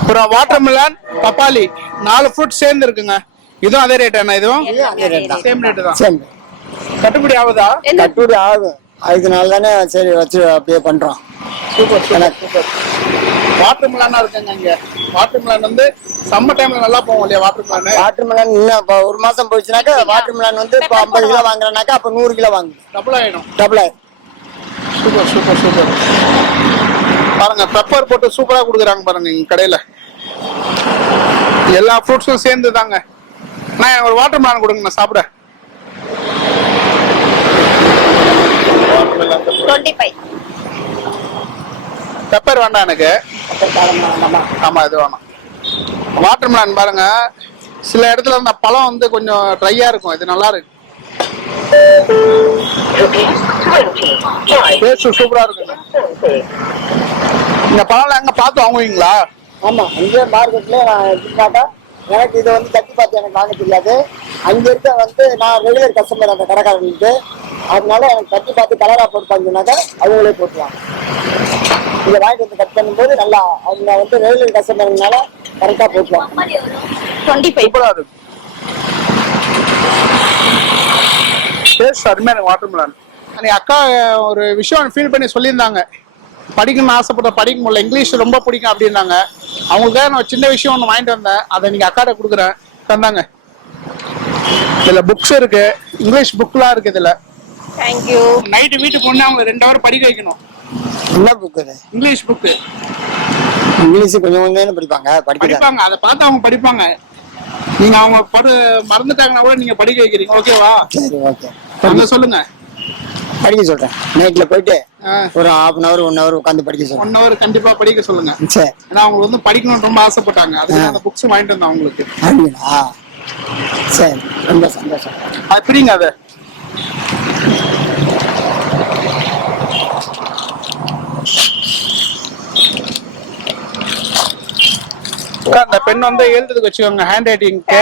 அப்புறம் வாட்டர்மெலன், பப்பாளி 4 ஃப்ரூட் சேர்ந்து இருக்குங்க. இதுவும் அதே ரேட் என்ன? இதுவும் சேம் ரேட் தான். சேம். கட்டுப்படி ஆகுதா? கட்டுப்படி ஆகும். அதனால தானே சரி வச்சு அப்படியே பண்றோம். Super super. வாட்டர்மெலனா இருக்குங்க இங்க. வாட்டர்மெலன் வந்து சம்மர் டைம்ல நல்லா போகும் இல்லையா? வாட்டர்மெலன் இன்னும் ஒரு மாசம் போயிடுச்சுனாக்கா வாட்டர்மெலன் வந்து இப்போ 50 கிலோ வாங்குறனாக்கா அப்ப 100 கிலோ வாங்கு. டபுள் ஆயிடும். டபுள் ஆயிடும். Super super super. பாருங்க பெப்பர் போட்டு சூப்பரா கொடுக்குறாங்க பாருங்க இங்க கடையில. எல்லா ஃப்ரூட்ஸும் சேர்ந்து தாங்க. நான் ஒரு வாட்டர்மெலன் கொடுங்க நான் சாப்பிட. 25. பெப்பர் வேண்டாம் எனக்கு. ஆமா இது வேணாம். வாட்டர்மெலன் பாருங்க சில இடத்துல அந்த பழம் வந்து கொஞ்சம் ட்ரையா இருக்கும். இது நல்லா இருக்கு. டேஸ்ட் சூப்பரா இருக்குங்க. இந்த பழம் எங்க பார்த்து வாங்குவீங்களா? ஆமா, இங்கே மார்க்கெட்ல நான் எடுத்துட்டாக்கா எனக்கு இதை வந்து தட்டி பார்த்து எனக்கு வாங்க தெரியாது. அங்க இருக்க வந்து நான் ரெகுலர் கஸ்டமர் அந்த கடைக்காரங்களுக்கு, அதனால எனக்கு தட்டி பார்த்து கலரா போட்டுப்பாங்கன்னா அவங்களே போட்டுவாங்க. இதை வாங்கிட்டு வந்து கட் பண்ணும்போது நல்லா அவங்க வந்து ரெகுலர் கஸ்டமர்னால கரெக்டா போட்டுவாங்க. 25. டேஸ்ட் அருமையான வாட்டர்மெலன். அக்கா ஒரு விஷயம் ஃபீல் பண்ணி சொல்லியிருந்தாங்க, படிக்கணும்னு ஆசைப்பட்ட படிக்க முடியல, இங்கிலீஷ் ரொம்ப பிடிக்கும் அப்படின்னாங்க. அவங்களுக்காக நான் சின்ன விஷயம் ஒன்று வாங்கிட்டு வந்தேன், அதை நீங்க அக்காட்ட கொடுக்குறேன். தந்தாங்க. இதுல புக்ஸ் இருக்கு, இங்கிலீஷ் புக்லாம் இருக்கு இதுல. தேங்க்யூ. நைட்டு வீட்டுக்கு போனா அவங்க 2 ஹவர் படிக்க வைக்கணும். என்ன புக் இது? English book. இங்கிலீஷ் கொஞ்சம் கொஞ்சம் படிப்பாங்க. படிப்பாங்க, அதை பார்த்து அவங்க படிப்பாங்க. நீங்க அவங்க மறந்துட்டாங்கன்னா கூட நீங்க படிக்க வைக்கிறீங்க. ஓகேவா? சரி ஓகே. அங்க சொல்லுங்க. படிக்க சொல்றேன். நைட்ல போயிட்டு ஒரு 1/2 hour 1 hour உட்காந்து படிக்க சொல்றேன். 1 hour கண்டிப்பா படிக்க சொல்லுங்க. சரி. ஏன்னா அவங்க வந்து படிக்கணும்னு ரொம்ப ஆசைப்பட்டாங்க. அதுக்கு அந்த புக்ஸ் வாங்கிட்டு வந்தேன் அவங்களுக்கு. அப்படிங்களா? சரி, ரொம்ப சந்தோஷம். அப்படிங்க. அதை அந்த பெண் வந்து எழுதுறதுக்கு வச்சுக்கோங்க, ஹேண்ட் ரைட்டிங்க்கு.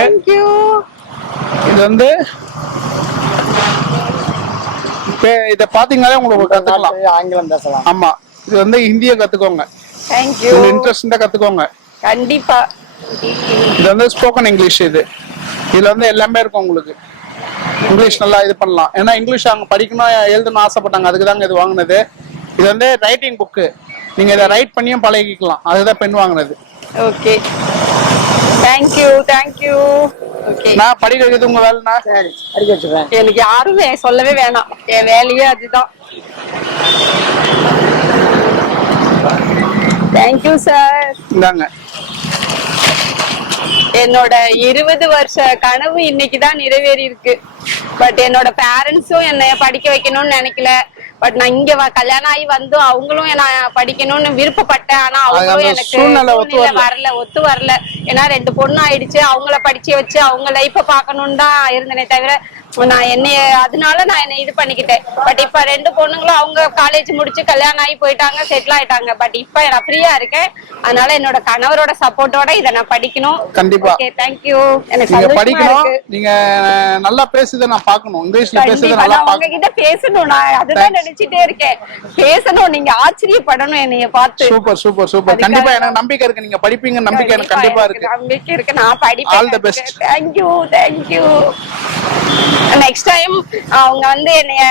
இது வந்து இத பாத்தீங்கன்னாலே உங்களுக்கு கத்துக்கலாம். ஆங்கிலம் பேசலாம். ஆமா, இது வந்து ஹிந்தியை கத்துக்கோங்க. தேங்க்யூ. இன்ட்ரெஸ்ட் இருந்தா கத்துக்கோங்க. கண்டிப்பா. இது வந்து ஸ்போக்கன் இங்கிலீஷ். இதுல வந்து எல்லாமே இருக்கும் உங்களுக்கு. இங்கிலீஷ் நல்லா இது பண்ணலாம். ஏன்னா இங்கிலீஷ் அவங்க படிக்கணும் எழுதணும்னு ஆசைப்பட்டாங்க, அதுக்கு தாங்க இது வாங்கினது. இது வந்து ரைட்டிங் புக்கு. நீங்க இதை ரைட் பண்ணியும் பழகிக்கலாம். அதுதான் பெண் வாங்கினது. Okay, thank you thank you. ஓகே, நான் படிக்க வைக்கிறது உங்க வேலைனா? சரி, படிக்க வச்சுறேன். எனக்கு யாரும் சொல்லவே வேணாம், என் வேலையே அதுதான். Thank you sir. இந்தாங்க. என்னோட 20 வருஷ கனவு இன்னைக்குதான் நிறைவேறி இருக்கு. பட் என்னோட பேரண்ட்ஸும் என்னை படிக்க வைக்கணும்னு நினைக்கல. பட் நான் இங்க கல்யாணம் ஆகி வந்தும் அவங்களும் என்ன படிக்கணும்னு விருப்பப்பட்டேன். ஆனா அவங்களும் எனக்கு ஒத்து வரல. ஏன்னா 2 பொண்ணு ஆயிடுச்சு. அவங்கள படிச்சு வச்சு அவங்க லைஃப பாக்கணும்னு தான் இருந்தனே தவிர நான் அதனால நான் என்ன இது பண்ணிக்கிட்டேன். பட் இப்ப 2 பொண்ணுங்களும் அவங்க காலேஜ் முடிச்சு கல்யாணம் ஆகி போயிட்டாங்க, செட்டில் ஆயிட்டாங்க. பட் இப்ப நான் ஃப்ரீயா இருக்கேன். அதனால என்னோட கணவரோட சப்போர்ட்டோட இதை நான் படிக்கணும். கண்டிப்பா. Okay, thank you. எனக்கு நீங்க சந்தோஷமா படிக்கணும். இருக்கு. நீங்க நல்லா பேசுறத நான் பார்க்கணும், இங்கிலீஷ்ல பேசுறத கண்டிப்பா நல்லா நான் பார்க்கணும். உங்ககிட்ட பேசணும். நான் அதுதான் நினைச்சிட்டே இருக்கேன். பேசணும், நீங்க ஆச்சரியப்படணும் என்னைய பார்த்து. Super super super. கண்டிப்பா எனக்கு நம்பிக்கை இருக்கு, நீங்க படிப்பீங்க நம்பிக்கை எனக்கு கண்டிப்பா இருக்கு. நம்பிக்கை இருக்கு, நான் படிப்பேன். All the best. Thank you thank you. Next time அவங்க வந்து என்னைய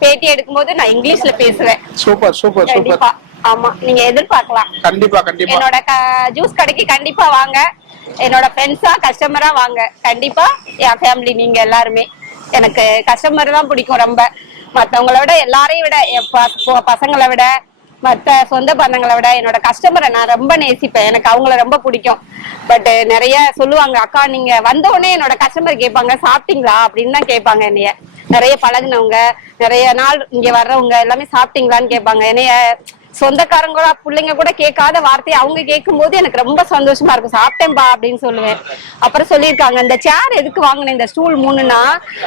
பேட்டி எடுக்கும்போது நான் இங்கிலீஷ்ல பேசுவேன். Super super super. கண்டிப்பா. ஆமா, நீங்க எதிர்பார்க்கலாம். கண்டிப்பா கண்டிப்பா. என்னோட ஜூஸ் கடைக்கு கண்டிப்பா வாங்க. என்னோட ஃப்ரெண்ட்ஸா கஸ்டமரா வாங்க. கண்டிப்பா என் ஃபேமிலி நீங்க எல்லாருமே. எனக்கு கஸ்டமர் தான் பிடிக்கும் ரொம்ப. மத்தவங்கள விட, எல்லாரையும் விட, என் பசங்களை விட, மத்த சொந்த பந்தங்களை விட என்னோட கஸ்டமரை நான் ரொம்ப நேசிப்பேன். எனக்கு அவங்கள ரொம்ப பிடிக்கும். பட் நிறைய சொல்லுவாங்க, அக்கா நீங்க வந்த உடனே என்னோட கஸ்டமர் கேட்பாங்க சாப்பிட்டீங்களா அப்படின்னு தான் கேட்பாங்க. என்னைய நிறைய பழகுனவங்க, நிறைய நாள் இங்க வர்றவங்க எல்லாமே சாப்பிட்டீங்களான்னு கேட்பாங்க. என்னைய சொந்தக்காரங்களா பிள்ளைங்க கூட கேட்காத வார்த்தையை அவங்க கேட்கும் போது எனக்கு ரொம்ப சந்தோஷமா இருக்கும். சாப்பிட்டேன்பா அப்படின்னு சொல்லுவேன். அப்புறம் சொல்லியிருக்காங்க, இந்த சேர் எதுக்கு வாங்கினேன், இந்த ஸ்டூல் 3னா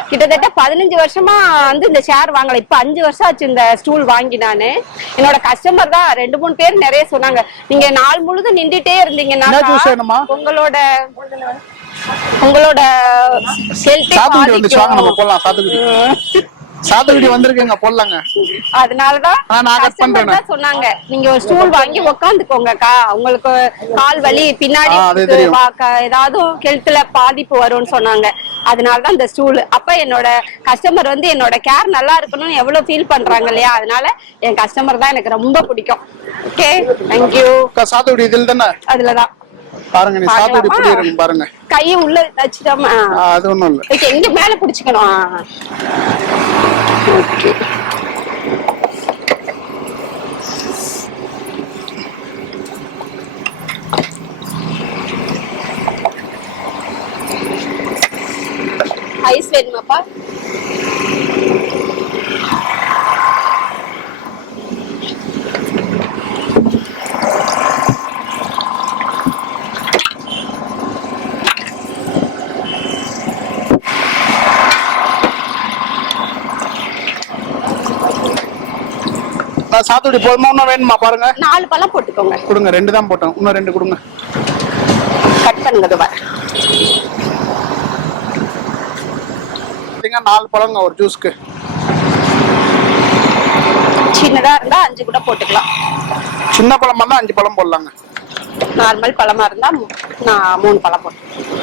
கிட்டத்தட்ட 15 வருஷமா வந்து இந்த சேர் வாங்கல. இப்ப 5 வருஷம் ஆச்சு இந்த ஸ்டூல் வாங்கி. நானு என்னோட கஸ்டமர் தான் 2-3 பேர் நிறைய சொன்னாங்க, நீங்க நாள் முழுதும் நின்றுட்டே இருந்தீங்கன்னா உங்களோட சாத்துக்குடி வந்திருக்கேங்க, போடலாங்க. அதனாலதான் சொன்னாங்க, நீங்க ஒரு ஸ்டூல் வாங்கி உக்காந்துக்கோங்கக்கா, உங்களுக்கு கால் வலி பின்னாடி ஏதாவது ஹெல்த்ல பாதிப்பு வரும்னு சொன்னாங்க. அதனாலதான் இந்த ஸ்டூல். அப்ப என்னோட கஸ்டமர் வந்து என்னோட கேர் நல்லா இருக்கணும்னு எவ்வளவு ஃபீல் பண்றாங்க இல்லையா, அதனால என் கஸ்டமர் தான் எனக்கு ரொம்ப பிடிக்கும். Okay, thank you. சாத்துக்குடி இதில் தானே? அதுலதான் பாருங்க, நீ சாத்துக்குடி புடி இருக்கு பாருங்க. கையை உள்ள வச்சிடாம அது ஒண்ணும் இல்ல. ஓகே, இங்க மேல புடிச்சுக்கணும். Okay, ice வேணுமாப்பா? சாத்துக்குடி போதுமா, இன்னும் வேணுமா பாருங்க? 4 பழம் போட்டுக்கோங்க. கொடுங்க, 2 தான் போட்டோம், இன்னும் 2 கொடுங்க. கட் பண்ணுங்க. 4 பழங்க ஒரு ஜூஸ்க்கு. சின்னதா இருந்தா 5 கூட போட்டுக்கலாம். சின்ன பழமா இருந்தா 5 பழம் போடலாங்க. நார்மல் பழமா இருந்தா நான் 3 பழம் போட்டுக்கலாம்.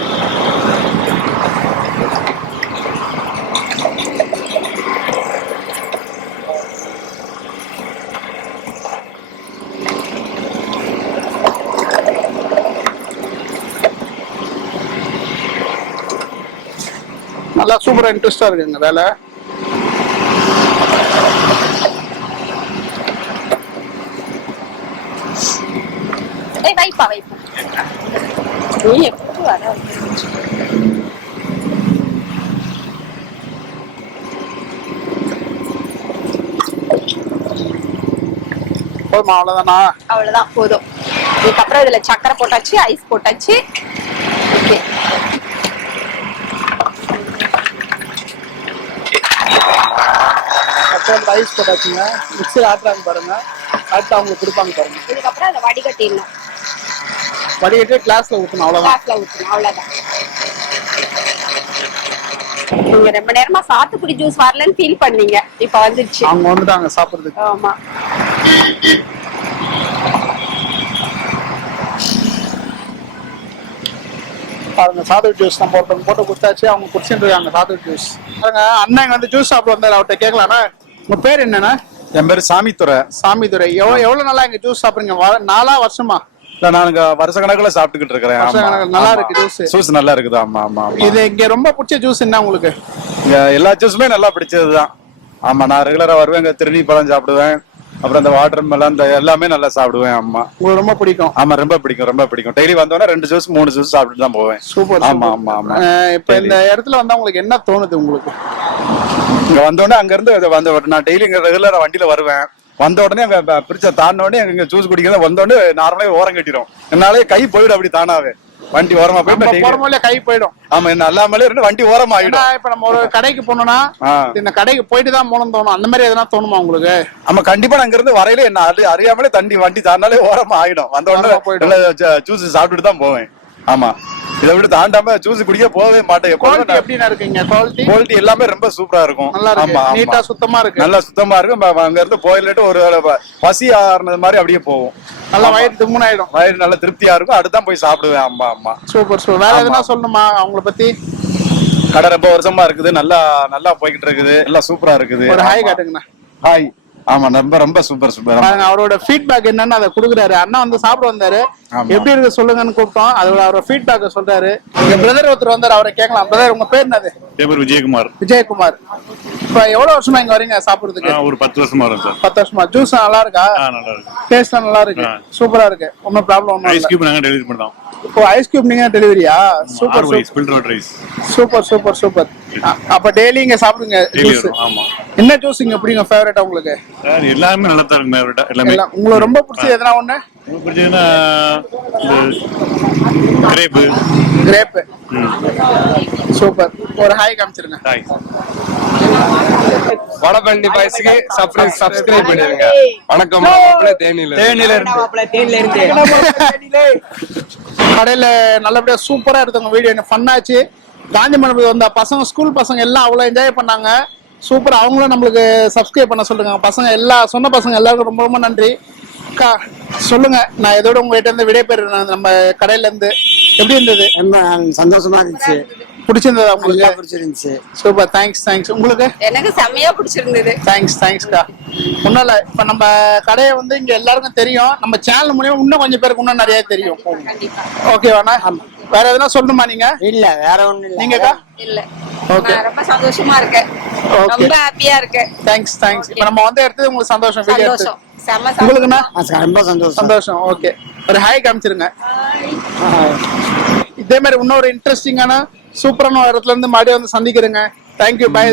நல்லா சூப்பரா இன்ட்ரெஸ்டா இருக்குங்க வேலை. வைப்பா நீ எப்படி வர? போதுமா? அவ்வளவுதானா? அவ்வளவுதான், போதும். இதுக்கப்புறம் இதுல சக்கரை போட்டாச்சு, ஐஸ் போட்டாச்சு. Okay, ice போட்டாச்சுங்க. மிக்ஸில் ஆட்டுறாங்க பாருங்க, அடுத்து அவங்க கொடுப்பாங்க பாருங்க. இதுக்கப்புறம் அதை வடிகட்டிடணும். வடிகட்டி கிளாஸ்ல ஊற்றணும், அவ்வளவுதான். கிளாஸ்ல ஊற்றணும், அவ்வளவுதான். நீங்க ரொம்ப நேரமா சாத்துக்குடி ஜூஸ் வரலன்னு ஃபீல் பண்ணீங்க, இப்ப வந்துருச்சு. அவங்க வந்துட்டாங்க சாப்பிடுறதுக்கு. ஆமா, பாருங்க சாத்துக்குடி ஜூஸ் தான் போட்டு குடிச்சாச்சு. அவங்க குடிச்சுட்டு இருக்காங்க சாத்துக்குடி ஜூஸ். பாருங்க, அண்ணன் வந்து ஜூஸ் சாப்பிட வந்தாரு, அவர்கிட்ட கேட்கலாம்னா. உங்க பேர் என்னன்னா? என் பேரு சாமித்துறை. சாமித்துறை. எவ்வளவு நாளா இங்க ஜூஸ் சாப்பிடுறீங்க? 4 வருஷமா? இல்ல, நான் வருஷ கணக்குல சாப்பிட்டுக்கிட்டு இருக்கிறேன். நல்லா இருக்கு ஜூஸ். ஜூஸ் நல்லா இருக்குது. ஆமா ஆமா. இது இங்க ரொம்ப பிடிச்ச ஜூஸ் என்ன உங்களுக்கு? இங்க எல்லா ஜூஸுமே நல்லா பிடிச்சதுதான். ஆமா, நான் ரெகுலரா வருவேன். இங்க திருநீ பழம் சாப்பிடுவேன், அப்புறம் இந்த வாட்டர் மெலன், இந்த எல்லாமே நல்லா சாப்பிடுவேன். ஆமா, உங்களுக்கு ரொம்ப பிடிக்கும்? ஆமா, ரொம்ப பிடிக்கும், ரொம்ப பிடிக்கும். டெய்லி வந்தோன்னா 2 ஜூஸ் 3 ஜூஸ் சாப்பிட்டு தான் போவேன். சூப்பர். ஆமா ஆமா ஆமா. இப்ப இந்த இடத்துல வந்தா உங்களுக்கு என்ன தோணுது? உங்களுக்கு இங்க வந்தோடனே அங்க இருந்து நான் டெய்லி இங்க ரெகுலரா வண்டியில வருவேன். வந்த உடனே அங்க பிரிச்ச தாண்ட உடனே எங்க ஜூஸ் குடிக்கிறத வந்த உடனே நார்மலாவே ஓரம் கட்டிடும். என்னாலே கை போயிடும் அப்படி தானாவே. வண்டி ஓரமா போய் நம்ம போறோமோ கை போயிடும். ஆமா, என்ன அல்லாமலே இருந்து வண்டி ஓரமா ஆயிடும். இப்ப நம்ம ஒரு கடைக்கு போனோம்னா இந்த கடைக்கு போயிட்டு தான் போகணும் தோணும். அந்த மாதிரி எதனா தோணுமா உங்களுக்கு? ஆமா, கண்டிப்பா அங்க இருந்து வரையில என்ன அறியாமலே வண்டி தாண்டாலே ஓரமா ஆயிடும். அந்த உடனே ஜூஸ் சாப்பிட்டுட்டு தான் போவேன். ஆமா, இதை விட்டு தாண்டாம ஜூஸ் குடிக்க போகவே மாட்டேன். எப்படின்னா இருக்குங்க குவாலிட்டி எல்லாமே ரொம்ப சூப்பரா இருக்கும். ஆமா, நீட்டா சுத்தமா இருக்கு. நல்லா சுத்தமா இருக்கும். அங்க இருந்து போயிட்டு ஒரு பசி ஆறுனது மாதிரி அப்படியே போவோம். நல்லா வயிறு திம்முனாயிடும். வயிறு நல்லா திருப்தியா இருக்கும். அடுத்தான் போய் சாப்பிடுவேன். ஆமா ஆமா, சூப்பர் சூப்பர். வேற எதுனா சொல்லணுமா அவங்கள பத்தி? கடை ரொம்ப வருஷமா இருக்குது. நல்லா நல்லா போய்கிட்டு இருக்குது. எல்லாம் சூப்பரா இருக்குது. ஒரு ஹாய் காட்டுங்கண்ணா. ஹாய். ஆமா, ரொம்ப ரொம்ப சூப்பர் சூப்பர். அவரோட ஃபீட்பேக் என்னன்னு அதை கொடுக்குறாரு. அண்ணா வந்து சாப்பிட வந்தாரு, எப்படி இருக்கு சொல்லுங்கன்னு கூப்பிட்டோம். அதோட அவரோட ஃபீட்பேக் சொல்றாரு. எங்க பிரதர் ஒருத்தர் வந்தாரு, அவரை கேட்கலாம். பிரதர், உங்க பேர் என்னது? என் பேர் விஜயகுமார். விஜயகுமார். இப்ப எவ்வளவு வருஷமா இங்க வரீங்க சாப்பிடுறதுக்கு? ஒரு 10 வருஷமா வரும் சார். 10 வருஷமா. ஜூஸ் நல்லா இருக்கா? நல்லா இருக்கு. டேஸ்ட் நல்லா இருக்கு. சூப்பரா இருக்கு. ஒன்னும் ப்ராப்ளம் ஒன்றும் ஐஸ் கியூப் நாங்க டெலிவரி பண்றோம். இப்போ ஐஸ் கியூப் நீங்க டெலிவரியா? Super filter rice. Super super super. அப்ப டெய்லி இங்க சாப்பிடுங்க ஜூஸ். ஆமா. என்ன ஜூஸ் இங்க பிடிங்க ஃபேவரட் உங்களுக்கு? சார் எல்லாமே நல்லா தான் இருக்கு. ஃபேவரட் எல்லாமே. உங்களுக்கு ரொம்ப பிடிச்சது எதனா ஒண்ணு? உங்களுக்கு பிடிச்சதுன்னா கிரேப். கிரேப். சூப்பர். ஒரு ஹாய் காமிச்சிருங்க. ஹாய். வடபழனி பாய்ஸ்க்கு சப்ஸ்கிரைப் பண்ணிருங்க. வணக்கம். தேனியில இருந்து கடையில நல்லபடியா சூப்பரா எடுத்தவங்க வீடியோ ஃபன் ஆச்சு. காந்தி மண்டபத்துக்கு வந்த பசங்க, ஸ்கூல் பசங்க எல்லாம் அவ்வளவு என்ஜாய் பண்ணாங்க. சூப்பர். அவங்களும் நம்மளுக்கு சப்ஸ்கிரைப் பண்ண சொல்லுங்க. பசங்க சொன்ன பசங்க எல்லாருக்கும் ரொம்ப ரொம்ப நன்றி. அக்கா சொல்லுங்க, நான் இதோட உங்ககிட்ட இருந்து விடைபெறேன். நம்ம கடையில இருந்து எப்படி இருந்தது? ரொம்ப சந்தோஷமா இருந்துச்சு. பிடிச்சிருந்ததா உங்களுக்கு? பிடிச்சிருந்துச்சு. சூப்பர். தேங்க்ஸ். உங்களுக்கு? எனக்கு செம்மையா பிடிச்சிருந்தது. தேங்க்ஸ்க்கா. ஒன்னும் இல்ல, இப்ப நம்ம கடையை வந்து இங்க எல்லாருக்கும் தெரியும். நம்ம சேனல் மூலியமா இன்னும் கொஞ்சம் பேருக்கு இன்னும் நிறைய தெரியும். ஓகேவாண்ணா? வேற எதுனா சொல்லணுமா நீங்க? இல்ல, வேற ஒண்ணும் இல்ல. நீங்கக்கா? இல்ல. ஓகே. ரொம்ப சந்தோஷமா இருக்கேன். ரொம்ப ஹாப்பியா இருக்கேன். தேங்க்ஸ். இப்ப நம்ம வந்து எடுத்தது உங்களுக்கு சந்தோஷம். வீடியோ எடுத்து செம்ம உங்களுக்குண்ணா? ரொம்ப சந்தோஷம். ஓகே. ஒரு ஹாய் காமிச்சிருங்க. இதே மாதிரி இன்னொரு இன்ட்ரெஸ்டிங்கான சூப்பரான இடத்துல இருந்து மறுபடியும் வந்து சந்திக்கிறேங்க. தேங்க்யூ. பை.